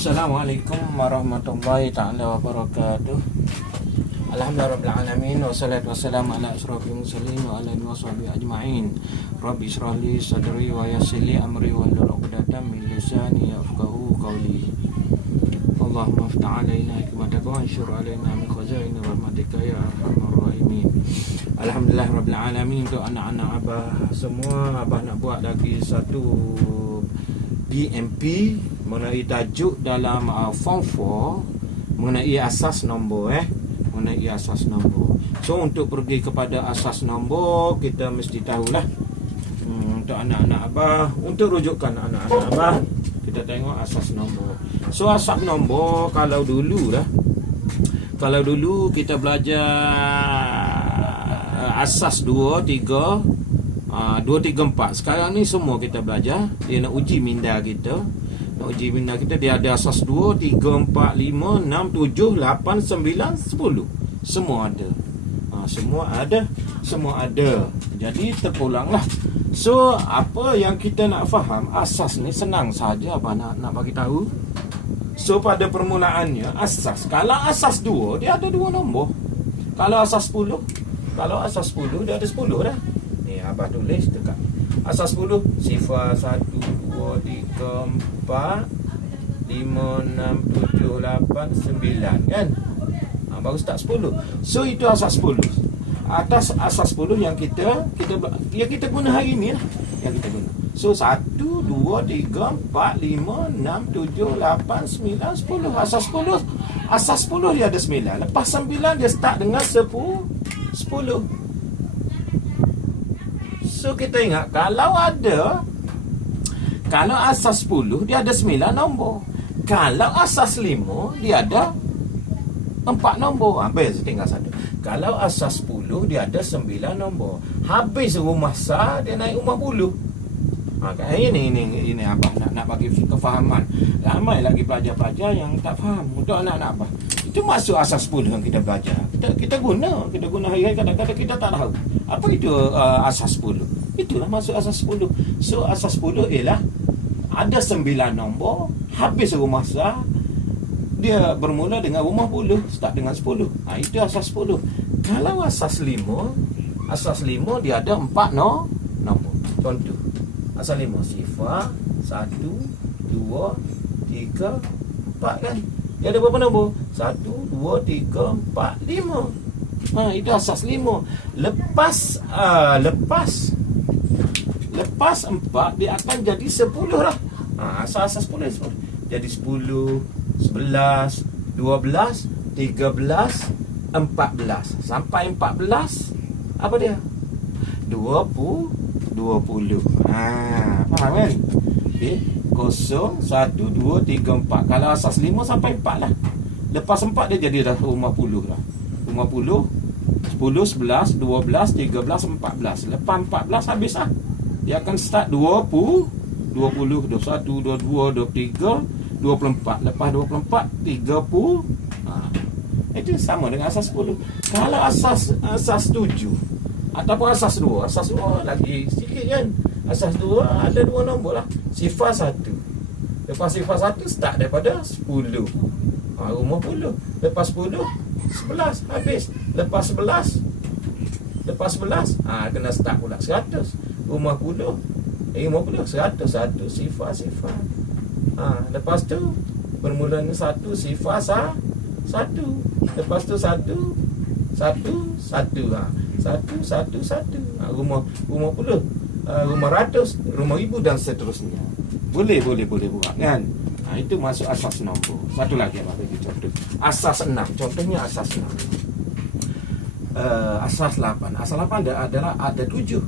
Assalamualaikum warahmatullahi ta'ala wabarakatuh. Alhamdulillahirrahmanirrahim. Wassalatu wassalamu ala asyrafil mursalin wa ala alihi washabihi ajma'in. Rabbi shrah li sadri wa yassir li amri wahlul 'uqdatam min lisani yafqahu qawli. Allahumma iftah 'alaina hikmataka wa anshur 'alaina min khazaini rahmatika ya arhamar rahimin. Alhamdulillahirabbil alamin. Untuk anak-anak abah semua, abah nak buat lagi satu PMP mengenai tajuk dalam form 4 mengenai asas nombor mengenai asas nombor. So untuk pergi kepada asas nombor, kita mesti tahulah untuk anak-anak abah, untuk rujukan anak-anak abah, kita tengok asas nombor. So asas nombor, kalau dulu kita belajar asas 2, 3, 2, 3, 4. Sekarang ni semua kita belajar. Dia nak uji minda kita. Dia ada asas 2, 3, 4, 5, 6, 7, 8, 9, 10. Semua ada. Semua ada. Jadi terpulanglah. So apa yang kita nak faham, asas ni senang saja apa nak bagi tahu. So pada permulaannya asas, kalau asas 2 dia ada 2 nombor. Kalau asas 10 dia ada 10 dah. Ni abah tulis dekat asas 10, sifar 1, 2, 3, 4, 5, 6, 7, 8, 9 kan. Baru start 10. So itu asas 10. Atas asas 10 yang kita guna hari ni lah, yang kita guna. So 1, 2, 3, 4, 5, 6, 7, 8, 9, 10. Asas 10 dia ada 9. Lepas 9 dia start dengan 10. So kita ingat, kalau asas 10 dia ada 9 nombor. Kalau asas 5 dia ada 4 nombor. Habis tinggal satu. Kalau asas 10 dia ada 9 nombor. Habis rumah sah, dia naik rumah buluh. Ini abah nak bagi kefahaman. Ramai lagi pelajar-pelajar yang tak faham. Untuk anak-anak abah, itu masuk asas 10 yang kita belajar. Kita guna hari-hari, kadang-kadang kita tak tahu apa itu asas 10. Itulah masuk asas 10. So asas 10 ialah ada 9 nombor. Habis rumah sah, dia bermula dengan rumah buluh, start dengan 10. Itu asas 10. Kalau asas 5 dia ada 4 nombor. Contoh, asas 5, sifar 1, 2, 3, 4 kan. Dia ada berapa nombor? 1, 2, 3, 4, 5. Itu asas 5. Lepas 4 dia akan jadi 10 lah. Asas 10. Jadi 10, 11, 12, 13, 14. Sampai 14 apa dia? 20. Faham kan? Okay. 0, 1, 2, 3, 4. Kalau asas 5 sampai 4 lah. Lepas 4 dia jadi dah rumah puluh lah. Rumah puluh 10, 11, 12, 13, 14. Lepas 14 habis lah. Dia akan start 20, 21, 22, 23, 24. Lepas 24, 30. Itu sama dengan asas 10. Kalau asas 7 ataupun asas 2, asas 2 lagi sikit kan. Asas 2 ada 2 nombor lah. Sifar 1. Lepas sifar 1 start daripada 10. Rumah puluh. Lepas 10, 11 habis. Lepas 11 kena start pula 100. Rumah puluh, 100, 1 sifar. Lepas tu bermula dengan 1 sifar 1. Lepas tu 1. 1. Rumah puluh, rumah ratus, rumah ribu dan seterusnya. Boleh buat kan. Itu masuk asas nombor. Satu lagi apa bagi contoh. Asas 6. Contohnya asas 6. Asas 8. Asas 8 adalah ada 7.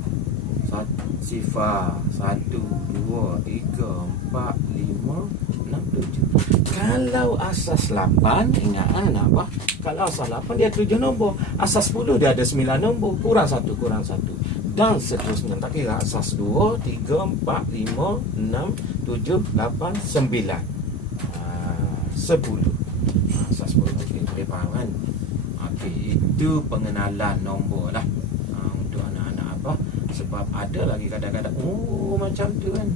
Sifar 1, 2, 3, 4, 5, 6, 7. Kalau asas 8, ingat anak apa? Kalau asas 8 dia 7 nombor. Asas 10 dia ada 9 nombor. Kurang 1. Dan seterusnya. Tak kira asas 2, 3, 4, 5, 6, 7, 8, 9, 10. Asas 10. Okey, boleh faham kan? Okey, itu pengenalan nombor lah. Untuk anak-anak apa? Sebab ada lagi kadang-kadang macam tu kan.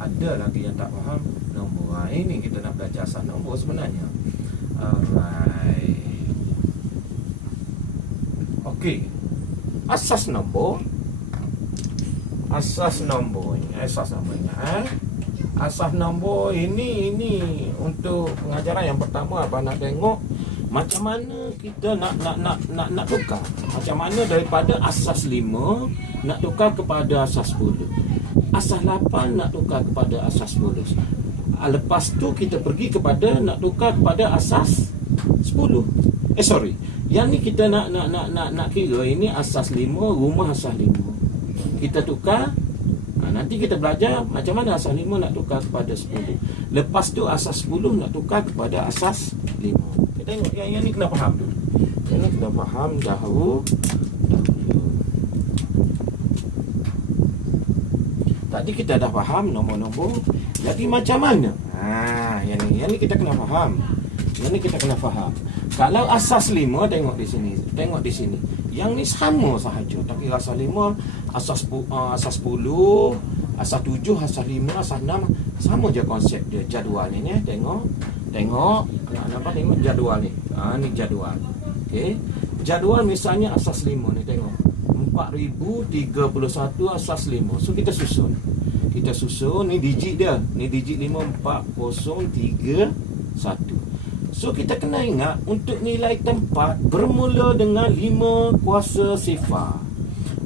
Ada lagi yang tak faham nombor. Ini kita nak belajar asas nombor sebenarnya. Alright. Okey. Asas nombor ini. Asas nombor ini untuk pengajaran yang pertama abang nak tengok macam mana kita nak tukar. Macam mana daripada asas 5 nak tukar kepada asas 10. Asas 8 nak tukar kepada asas 10. Lepas tu kita pergi kepada nak tukar kepada asas 10. Yang ni kita nak kira ini asas 5, rumah asas 5. Kita tukar. Nanti kita belajar macam mana asas 5 nak tukar kepada 10. Lepas tu asas 10 nak tukar kepada asas 5. Kita tengok yang ni kena faham dulu. Yang ni kena faham dahulu. Tadi kita dah faham nombor-nombor. Jadi macam mana? Yang ni kita kena faham. Yang ni kita kena faham. Kalau asas 5, tengok di sini. Yang ni sama sahaja. Tapi asas 5, asas 10, asas 7, asas 5, asas 6 sama je konsep dia. Jadual ni tengok. Nampak tengok jadual ni. Ni jadual. Okey. Jadual misalnya asas 5 ni tengok. 4031 asas 5. So kita susun ni digit dia. Ni digit 5 4031. So kita kena ingat untuk nilai tempat bermula dengan 5 kuasa sifar.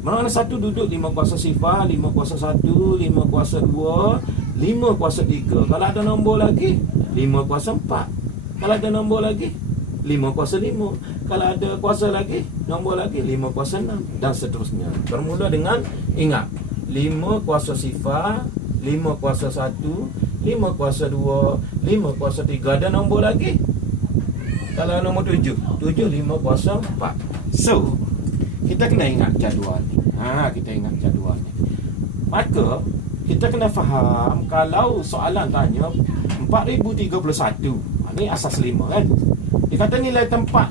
Mana-mana satu duduk 5 kuasa sifar, 5 kuasa 1, 5 kuasa 2, 5 kuasa 3. Kalau ada nombor lagi 5 kuasa 4. Kalau ada nombor lagi 5 kuasa 5. Kalau ada kuasa lagi, nombor lagi 5 kuasa 6 dan seterusnya. Bermula dengan ingat 5 kuasa sifar, 5 kuasa 1, 5 kuasa 2, 5 kuasa 3. Ada nombor lagi. Kalau nombor 7, 5 kuasa 4. So, kita kena ingat jadual ni. Kita ingat jadual ni. Maka, kita kena faham kalau soalan tanya 4031. Ni asas 5 kan. Dia kata nilai tempat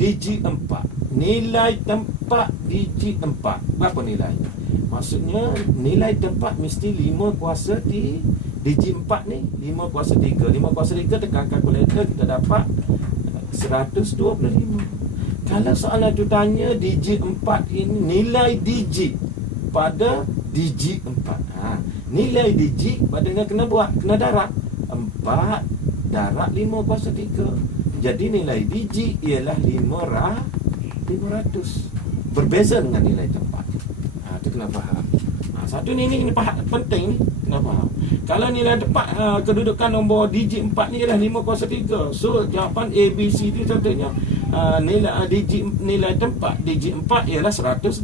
digit 4. Nilai tempat digit 4. Berapa nilainya? Maksudnya nilai tempat mesti 5 kuasa digit 4 ni 5 kuasa 3. 5 kuasa 3 tekan kalkulator kita dapat 125. Kalau soalan tu tanya digit 4 ini nilai digit pada digit 4. Nilai digit pada kena darab 4 darab 5 kuasa 3. Jadi nilai digit ialah 500. Berbeza dengan nilai tempat. Itu kena faham. Satu ni penting ni kena faham. Kalau nilai tempat kedudukan nombor digit 4 ni ialah 5 kuasa 3. So jawapan A, B, C D contohnya nilai tempat digit 4 ialah 125.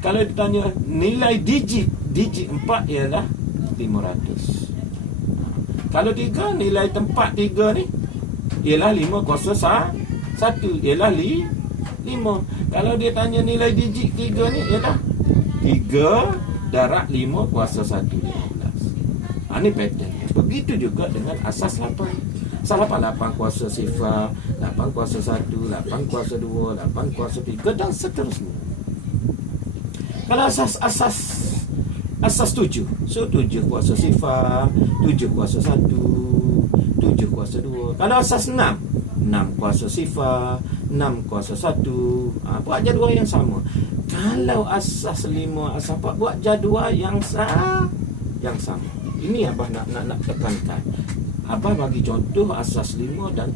Kalau ditanya nilai digit 4 ialah 500. Kalau 3 nilai tempat 3 ni ialah 5 kuasa 1 ialah 5. Kalau dia tanya nilai digit 3 ni ialah 3 darab 5 kuasa 1 15. Ini pattern. Begitu juga dengan asas 8. Asas 8 kuasa sifar, 8 kuasa 1, 8 kuasa 2, 8 kuasa 3 dan seterusnya. Kalau asas 7. So 7 kuasa sifar, 7 kuasa 1, 7 kuasa 2. Kalau asas 6 kuasa sifar, 6 kuasa 1. Buat jadual yang sama. Kalau asas 5, asas 4 buat jadual yang sama. Ini abah nak tekankan. Abah bagi contoh asas 5 dan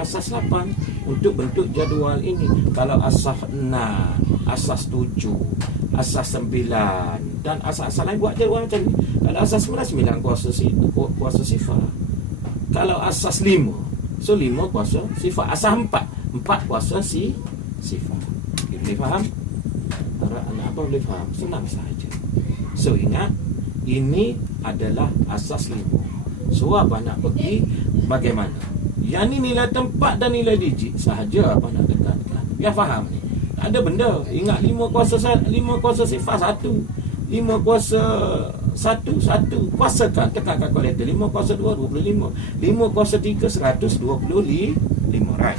asas 8 untuk bentuk jadual ini. Kalau asas 6, asas 7, asas 9 dan asas-asas lain buat jadual macam ni. Kalau asas 9 kuasa sifar. Kalau asas 5, so 5 kuasa sifar. Asas 4 kuasa sifar. Boleh faham? Anak apa boleh faham? Senang saja. So ingat, ini adalah asas 5. So abah nak pergi bagaimana? Yang ni nilai tempat dan nilai digit sahaja abah nak tekankan. Biar faham ni. Tak ada benda. Ingat 5 kuasa sifar 1. 5 kuasa 1. Kuasakan, tekan kalkulator. 5 kuasa 2 25. 5 kuasa 3 125. Right.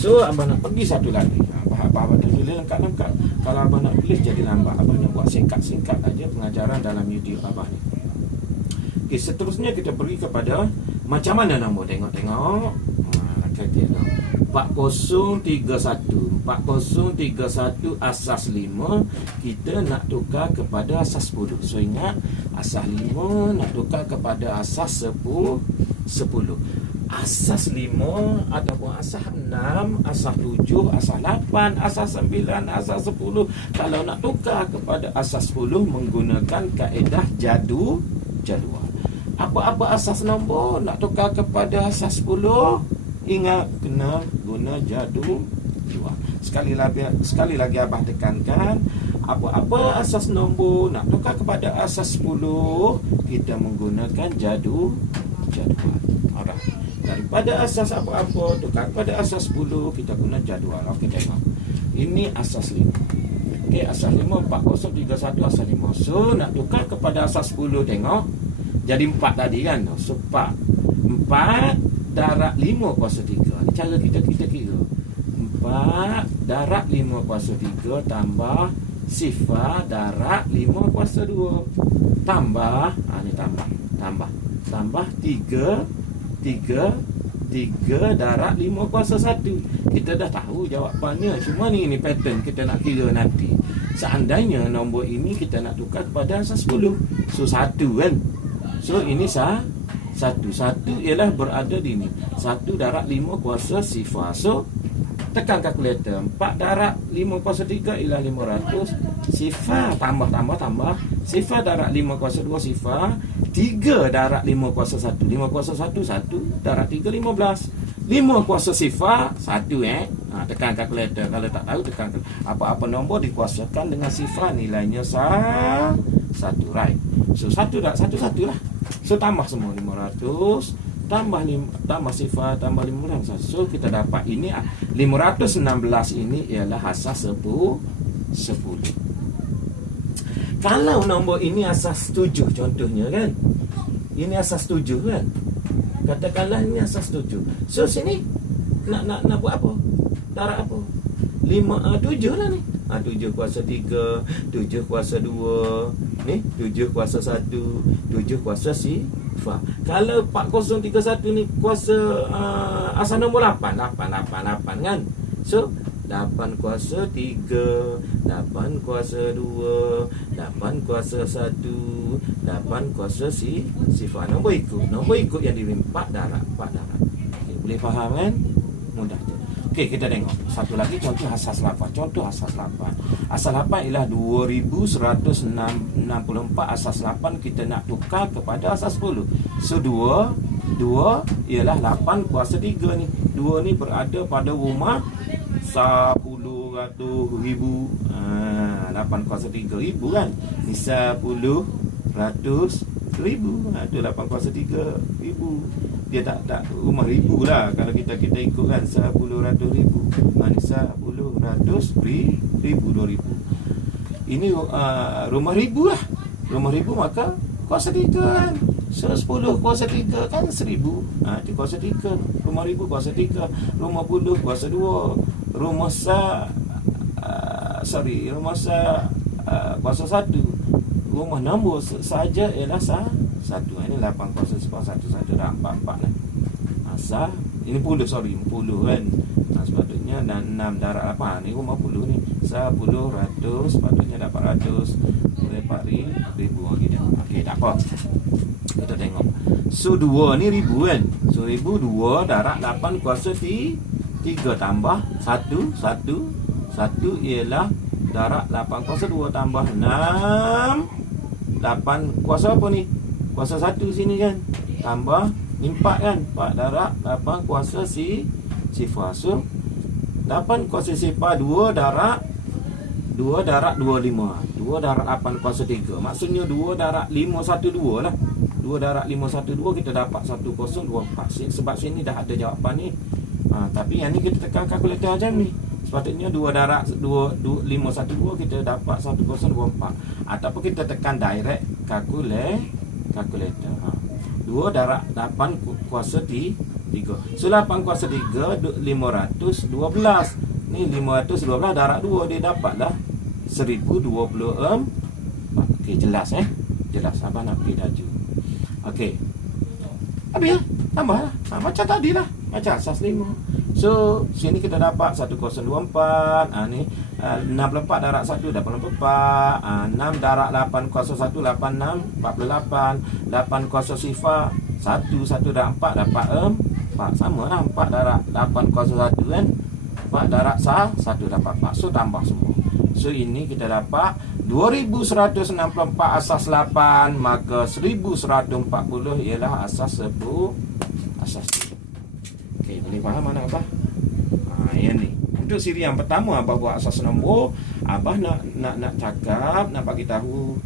So abah nak pergi satu lagi. Abah nak tulis lengkap-lengkap. Kalau abah nak tulis jadi lambat. Abah nak buat singkat-singkat aja pengajaran dalam YouTube abah ni. Okey, seterusnya kita pergi kepada macam mana nombor. Tengok. Okey, 4031 asas 5 kita nak tukar kepada asas 10. So ingat, asas 5 nak tukar kepada asas 10. Asas 5 ataupun asas 6, asas 7, asas 8, asas 9, asas 10. Kalau nak tukar kepada asas 10 menggunakan kaedah jadual. Apa-apa asas nombor nak tukar kepada asas 10, ingat kena guna jadual. Sekali lagi abah tekankan, apa-apa asas nombor nak tukar kepada asas 10, kita menggunakan jadual. Alright. Daripada asas apa-apa tukar kepada asas 10, kita guna jadual. Okey, tengok. Ini asas 5. Okey, asas 5 4031 asas 5. So nak tukar kepada asas 10, tengok. Jadi 4 tadi kan. So 4 darab 5 kuasa 3. Ini cara kita kira. 4 darab 5 kuasa 3 tambah sifar darab 5 kuasa 2 tambah ni tambah 3 darab 5 kuasa 1. Kita dah tahu jawapannya, cuma ni pattern kita nak kira nanti. Seandainya nombor ini kita nak tukar kepada asas 10, so 1 kan. So ini satu ialah berada di ni. 1 darab 5 kuasa sifar. So tekan kalkulator. 4 darab 5 kuasa 3 ialah 500. Sifar tambah. Sifar darab 5 kuasa 2 sifar. 3 darab 5 kuasa 1. 5 kuasa 1 darab 3 15. 5 kuasa sifar 1 tekan kalkulator. Kalau tak tahu tekan apa-apa nombor dikuasakan dengan sifar nilainya 1. Right. So 1 darab 1 lah. So tambah semua 500 tambah sifar tambah 500. So kita dapat ini 516 ini ialah asas 10. Kalau nombor ini asas 7 contohnya kan. Ini asas 7 kan. Katakanlah ini asas 7. So sini nak buat apa? Darab apa? 7 lah ni. 7 kuasa 3, 7 kuasa 2, ni 7 kuasa 1, 7 kuasa sifar. Kalau 4031 ni kuasa asal nombor 8 kan. So 8 kuasa 3, 8 kuasa 2, 8 kuasa 1, 8 kuasa sifar. Nombor ikut yang diberi 4 darab. Okay, boleh faham kan? Mudah tu. Okey, kita tengok satu lagi contoh asas 8. Asas 8 ialah 2164 asas 8 kita nak tukar kepada asas 10. So 2 ialah 8 kuasa 3 ni. 2 ni berada pada rumah 10 ratus ribu. 8 kuasa 3,000 kan. Ni 10 ratus ribu. Itu 8 kuasa 3,000. Dia tak rumah ribu lah. Kalau kita ikut kan 10 ratus ribu. Ni 10 ratus ribu 2,000. Ini rumah ribu lah. Rumah ribu maka kuasa 3 kan. 10 kuasa 3 kan 1,000. Itu kuasa 3. Rumah ribu kuasa 3. Rumah puluh kuasa 2. Rumah kuasa 1. Rumah nombor saja ialah 1. Ini 8 kuasa 1 darab 4 lah. Asal ini 10 kan. Sepatutnya 6 darab 8. Ni rumah 10 ni. 10 ratus sepatutnya 800. Boleh 4,000 lagi dah. Okey, tak apa. Kita tengok. So 2 ni ribu kan. So 2 darab 8 kuasa 3 tambah 1 ialah darab 8 kuasa 2 tambah 6. 8 kuasa apa ni? Kuasa 1 sini kan. Tambah 4 kan. 4 darab 8 kuasa sifar. So 8 kuasa sifar 2 darab 25. 2 darab 8 kuasa 3. Maksudnya 2 darab 512 lah. 2 darab 512 kita dapat 1024. Sebab sini dah ada jawapan ni. Tapi yang ni kita tekan kalkulator macam ni. Sepatutnya 2 darab 512 kita dapat 1024. Ataupun kita tekan direct kalkulator. 2 darab 8 kuasa 3. So 8 kuasa 3 512. Ni 512 darab 2 dia dapatlah 1024. Okey, jelas Jelas. Abang nak pergi laju. Okey. Habis lah. Tambah lah. Macam tadi lah. Macam asas 5. So, sini kita dapat 1024. Ni 64 darab 1, 84. 6 darab 801, 86, 48. 8 kosong sifar. 1 darab 4 dapat 4. Sama lah. 4 darab 801 kan. 4 darab 1 dapat 4. So, tambah semua. So, ini kita dapat 2164 asas 8. Maka 1140 ialah asas 10. Asas 10. Okey, boleh faham anak Abah? Yang ni. Untuk siri yang pertama Abah buat asas nombor. Abah nak cakap, nak bagi tahu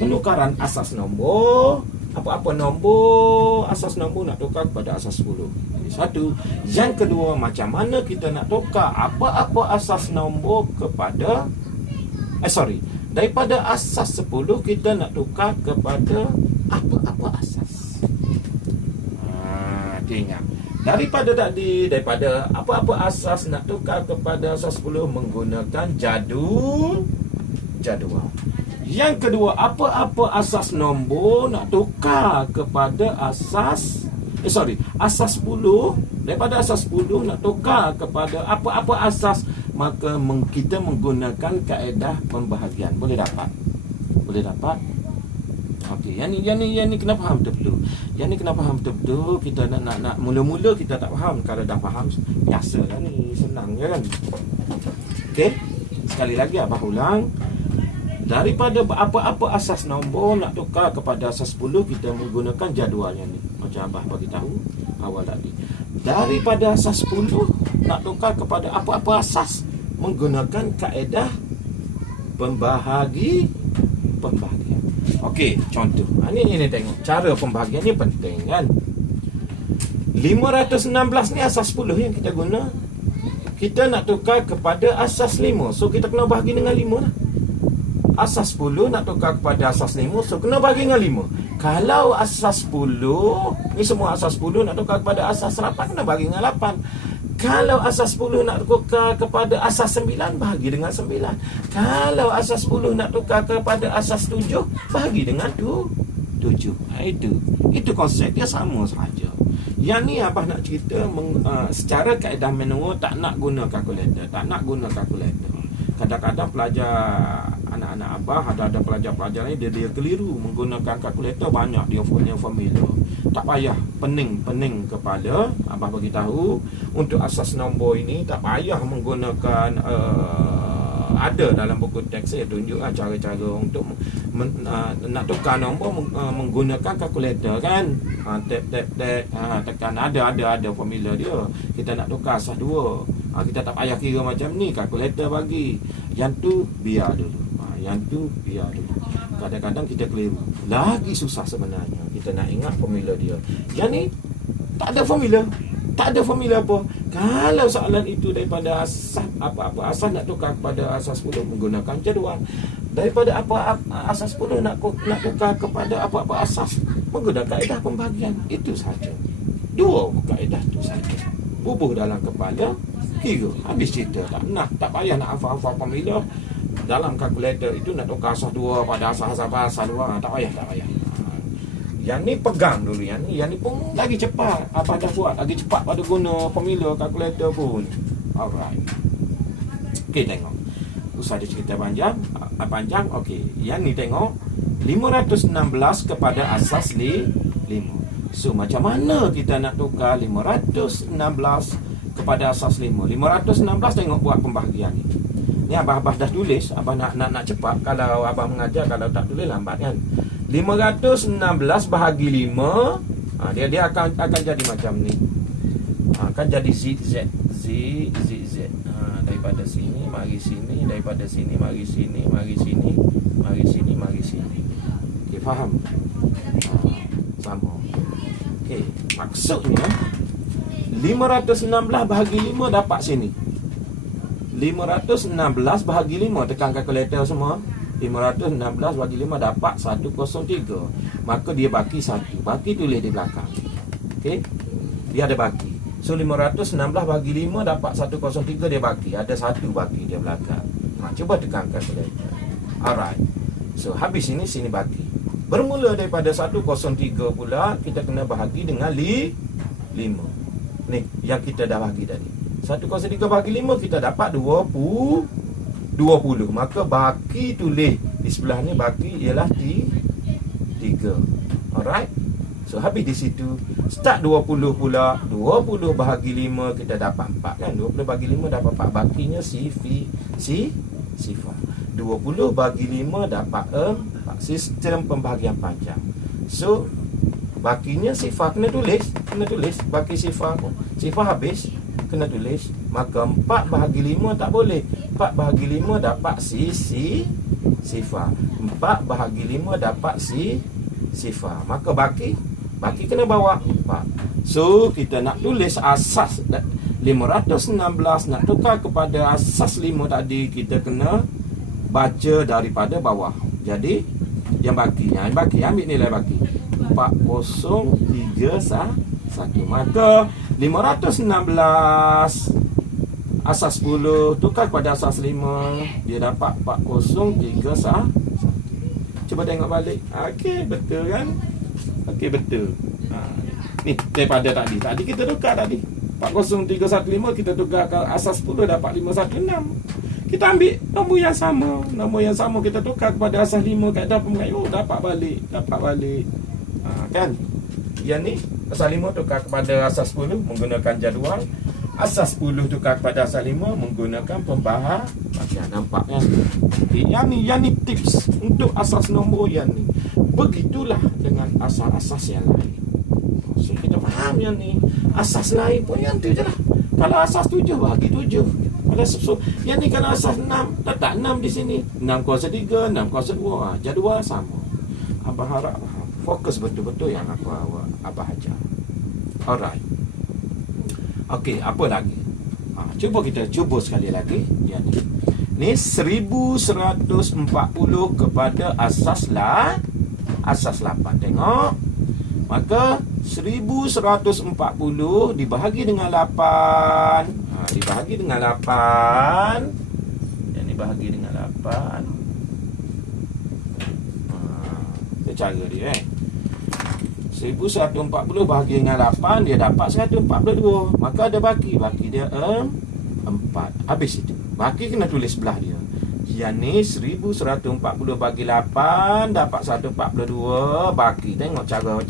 penukaran asas nombor. Apa-apa nombor, asas nombor nak tukar kepada asas 10. Ini satu. Yang kedua, macam mana kita nak tukar apa-apa asas nombor kepada daripada asas 10 kita nak tukar kepada apa-apa asas. Ingat. Daripada apa-apa asas nak tukar kepada asas 10 menggunakan jadual. Yang kedua, apa-apa asas nombor nak tukar kepada asas asas 10. Daripada asas 10 nak tukar kepada apa-apa asas, maka kita menggunakan kaedah pembahagian. Boleh dapat? Okey, yang ni kena faham betul-betul. Yang ni kena faham betul-betul. Kita nak mula-mula kita tak faham. Kalau dah faham, biasalah ni, senang je kan. Okey. Sekali lagi Abah ulang. Daripada apa-apa asas nombor nak tukar kepada asas 10, kita menggunakan jadualnya ni. Macam Abah bagi tahu awal tadi. Daripada asas 10 nak tukar kepada apa-apa asas menggunakan kaedah pembahagian. Okey, contoh. Ini tengok. Cara pembahagian ni penting kan. 516 ni asas 10 yang kita guna. Kita nak tukar kepada asas 5. So kita kena bahagi dengan 5 lah. Asas 10 nak tukar kepada asas 5. So kena bahagi dengan 5. Kalau asas 10, ni semua asas 10 nak tukar kepada asas 8, kena bahagi dengan 8. Kalau asas 10 nak tukar kepada asas 9, bahagi dengan 9. Kalau asas 10 nak tukar kepada asas 7, bahagi dengan 7. Itu konsep dia sama saja. Yang ni Abah nak cerita secara kaedah manual, tak nak guna kalkulator. Kadang-kadang pelajar anak-anak Abah, ada pelajar-pelajar ni dia keliru menggunakan kalkulator, banyak dia punya formula. Tak payah pening kepala. Abah bagi tahu untuk asas nombor ini tak payah menggunakan ada dalam buku teks saya tunjuk cara-cara untuk nak tukar nombor menggunakan kalkulator kan. Tap tekan, ada formula dia. Kita nak tukar asas 2, kita tak payah kira macam ni, kalkulator bagi. Yang tu biar dulu. Kadang-kadang kita keliru. Lagi susah sebenarnya. Kita nak ingat formula dia. Yang ni tak ada formula. Tak ada formula apa. Kalau soalan itu daripada asas apa-apa asas nak tukar kepada asas 10 menggunakan jadual. Daripada asas 10 nak tukar kepada apa-apa asas menggunakan kaedah pembahagian. Itu saja. 2 kaedah itu saja. Bubuh dalam kepala, kira. Habis cerita. Tak payah nak hafal-hafal formula. Dalam kalkulator itu nak tukar asas 2 pada asas 2. Tak payah. Yang ni pegang dulu. Yang ni pun lagi cepat. Apa dah buat lagi cepat pada guna formula kalkulator pun. Alright. Okey, tengok. Usah ada cerita panjang. Okey, yang ni tengok 516 kepada asas 5. So macam mana kita nak tukar 516 kepada asas 5? 516 tengok buat pembahagian ni. Ni Abah dah tulis. Abah nak cepat. Kalau Abah mengajar, kalau tak tulis lambat kan. 516 bahagi 5, dia akan jadi macam ni. Akan jadi Z. Daripada sini mari sini, daripada sini mari sini, mari sini, mari sini, mari sini. Okey, faham? Sama. Okey, maksudnya 516 bahagi 5 dapat sini. 516 bahagi 5, tekan kalkulator semua. 516 bagi 5 dapat 103. Maka dia baki 1. Baki tulis di belakang. Okey. Dia ada baki. So 516 bagi 5 dapat 103, dia baki. Ada 1 baki dia belakang. Cuba tekan kalkulator. Alright. So habis sini baki. Bermula daripada 103 pula, kita kena bahagi dengan 5. Ni, yang kita dah bahagi tadi. 103 bahagi 5, kita dapat 20. Maka baki tulis di sebelah ni, baki ialah 3. Alright. So habis di situ. Start 20 pula. 20 bahagi 5, kita dapat 4 kan. 20 bahagi 5 dapat 4. Bakinya sifar. 20 bahagi 5 dapat 4. Sistem pembahagian panjang. So bakinya sifar kena tulis. Baki sifar habis, kena tulis. Maka 4 bahagi 5 tak boleh. 4 bahagi 5 dapat sifar. 4 bahagi 5 dapat sifar. Maka baki kena bawa 4. So kita nak tulis asas 516, nak tukar kepada asas 5 tadi, kita kena baca daripada bawah. Jadi yang baki ambil nilai baki 4031. Maka 516 asas 10 tukar kepada asas 5, dia dapat 4031. Cuba tengok balik. Okey, betul kan? Okey, betul. Ni daripada tadi kita tukar tadi 40315, kita tukar ke asas 10 dapat 516. Kita ambil nombor yang sama kita tukar kepada asas 5, kaedah pembangkit. Dapat balik. Kan? Yang ni asas 5 tukar kepada asas 10 menggunakan jadual. Asas 10 tukar kepada asas 5 menggunakan pembahagian. Nampak kan? Okay, yang ni tips untuk asas nombor yang ni. Begitulah dengan asas-asas yang lain. So kita faham yang ni. Asas lain pun yang tu je lah. Kalau asas 7 bagi 7. So, yang ni kalau asas 6, letak 6 di sini. 6 kuasa 3, 6 kuasa 2. Jadual sama. Abah harap fokus betul-betul yang Abah ajar. Alright. Okey, apa lagi? Cuba kita sekali lagi. Yang ni 1140 kepada asas 8. Tengok. Maka 1140 dibahagi dengan 8. Dibahagi dengan 8. Yang ni bahagi dengan 8. Itu cara dia 1140 bahagi dengan 8, dia dapat 142. Maka ada baki dia 4. Habis itu. Baki kena tulis sebelah dia. Yang ni 1140 bagi 8 dapat 142. Baki. Tengok cara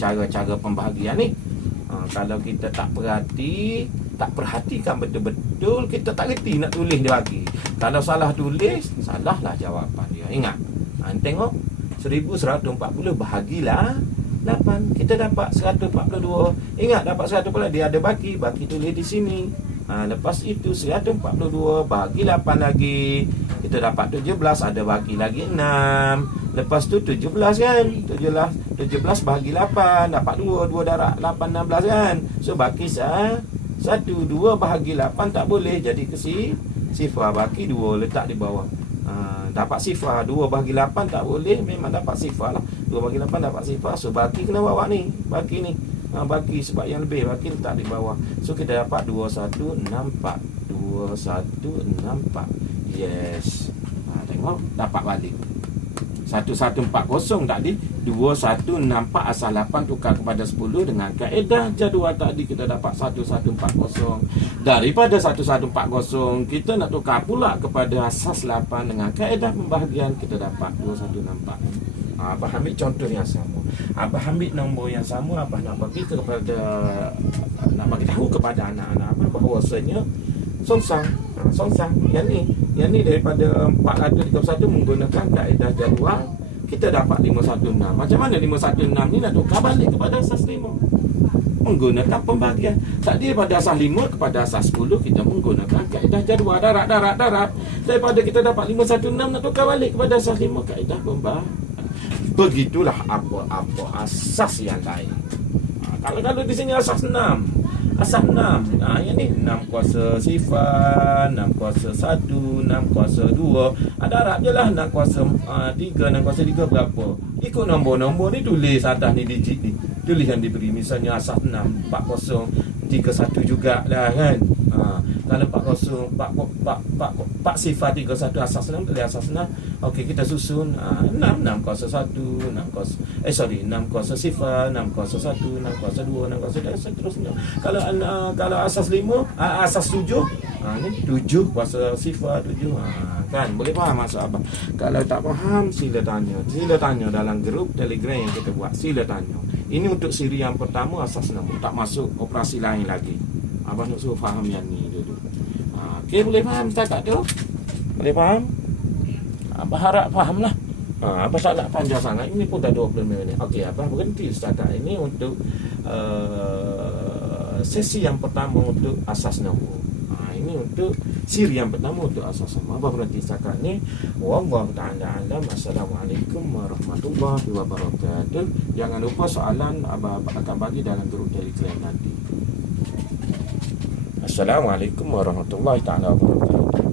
pembahagian ni. Kalau kita tak perhatikan betul-betul, kita tak reti nak tulis dia lagi. Kalau salah tulis, salahlah jawapan dia. Ingat. Tengok 1140 bahagilah 8, kita dapat 142. Ingat, dapat 142, dia ada baki tulis di sini. Lepas itu 142 bagi 8 lagi, kita dapat 17, ada baki lagi 6. Lepas tu 17 kan, 17 bahagi 8 dapat 2 darab 8, 16 kan. So baki 1, 2 bahagi 8 tak boleh, jadi ke sifar. Baki 2 letak di bawah. Dapat sifar. 2 bahagi 8 tak boleh, memang dapat sifar lah. 2 bahagi 8 dapat sifar. So baki kena bawa ni, baki ni. Baki sebab yang lebih, baki letak di bawah. So kita dapat 2164. 2164. Yes. Tengok, dapat balik 1140 tadi, 2164 asal 8 tukar kepada 10 dengan kaedah jadual tadi, kita dapat 1140. Daripada 1140 kita nak tukar pula kepada asas 8 dengan kaedah pembahagian, kita dapat 2164. Abah ambil contoh yang sama, Abah ambil nombor yang sama, Abah nak bagi tahu kepada anak-anak Abah bahawasanya songsang yang ni daripada 431 menggunakan kaedah jadual, kita dapat 516. Macam mana 516 ni nak tukar balik kepada asas 5? Menggunakan pembahagian. Tadi daripada asas 5 kepada asas 10 kita menggunakan kaedah jadual, darab. Daripada kita dapat 516 nak tukar balik kepada asas 5, kaedah pembahagian. Begitulah apa asas yang lain. Kalau di sini asas 6. Asas 6. Yang ni 6 kuasa sifar, 6 kuasa 1, 6 kuasa 2. Darab je lah 6 kuasa 3, 6 kuasa 3 berapa. Ikut nombor-nombor ni, tulis atas ni digit ni. Tulis yang diberi. Misalnya asas 6, 4031 jugalah kan. Kalau 40 pak sifat 31 asas 6 dari asas 6. Okey, kita susun 6 kuasa 1, 6 kuasa sifat, 6 kuasa 1, 6 kuasa 2, 6 kuasa 3 seterusnya. Kalau asas 5, asas 7, ni 7 kuasa sifat 7. Kan boleh faham maksud apa? Kalau tak faham sila tanya dalam grup Telegram yang kita buat. Sila tanya. Ini untuk siri yang pertama asas 6, tak masuk operasi lain lagi. Abang nak suruh faham yang ni dulu. Okey, boleh faham setakat tu? Boleh faham? Abang harap faham lah. Abang tak nak panjang sangat. Ini pun dah 20 minit. Okey, abang berhenti setakat ini untuk sesi yang pertama untuk asas nombor. Ini untuk siri yang pertama untuk asas nombor. Abang berhenti setakat ni. Wallahu ta'ala alam. Assalamualaikum warahmatullahi wabarakatuh. Jangan lupa soalan abang akan bagi dalam grup Telegram nanti. Assalamualaikum warahmatullahi ta'ala wabarakatuh.